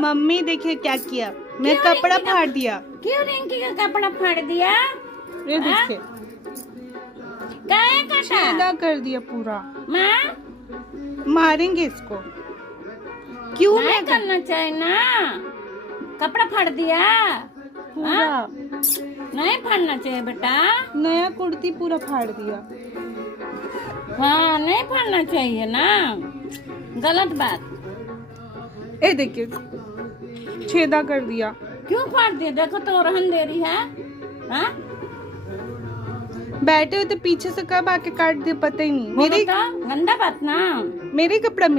Mummy देखिए क्या किया, मैं क्यों कपड़ा रिंकी का- फाड़ दिया। क्यों रिंकी का कपड़ा फाड़ दिया? ये देखिए काहे काटा? छेदा कर दिया पूरा। माँ मारेंगे इसको। क्यों नहीं मैं करना चाहिए ना, कपड़ा फाड़ दिया। पूरा नहीं फाड़ना चाहिए बेटा। नया कुर्ती पूरा फाड़ दिया। हाँ नहीं फाड़ना चाहिए ना, गलत बात। ये देखिए छेदा कर दिया। क्यों फाड़ दिया? देखो तो रहन दे रही है। हाँ बैठे हुए तो पीछे से कब आके काट दिया पता ही नहीं। गंदा बात ना। मेरे कपड़ा मिला।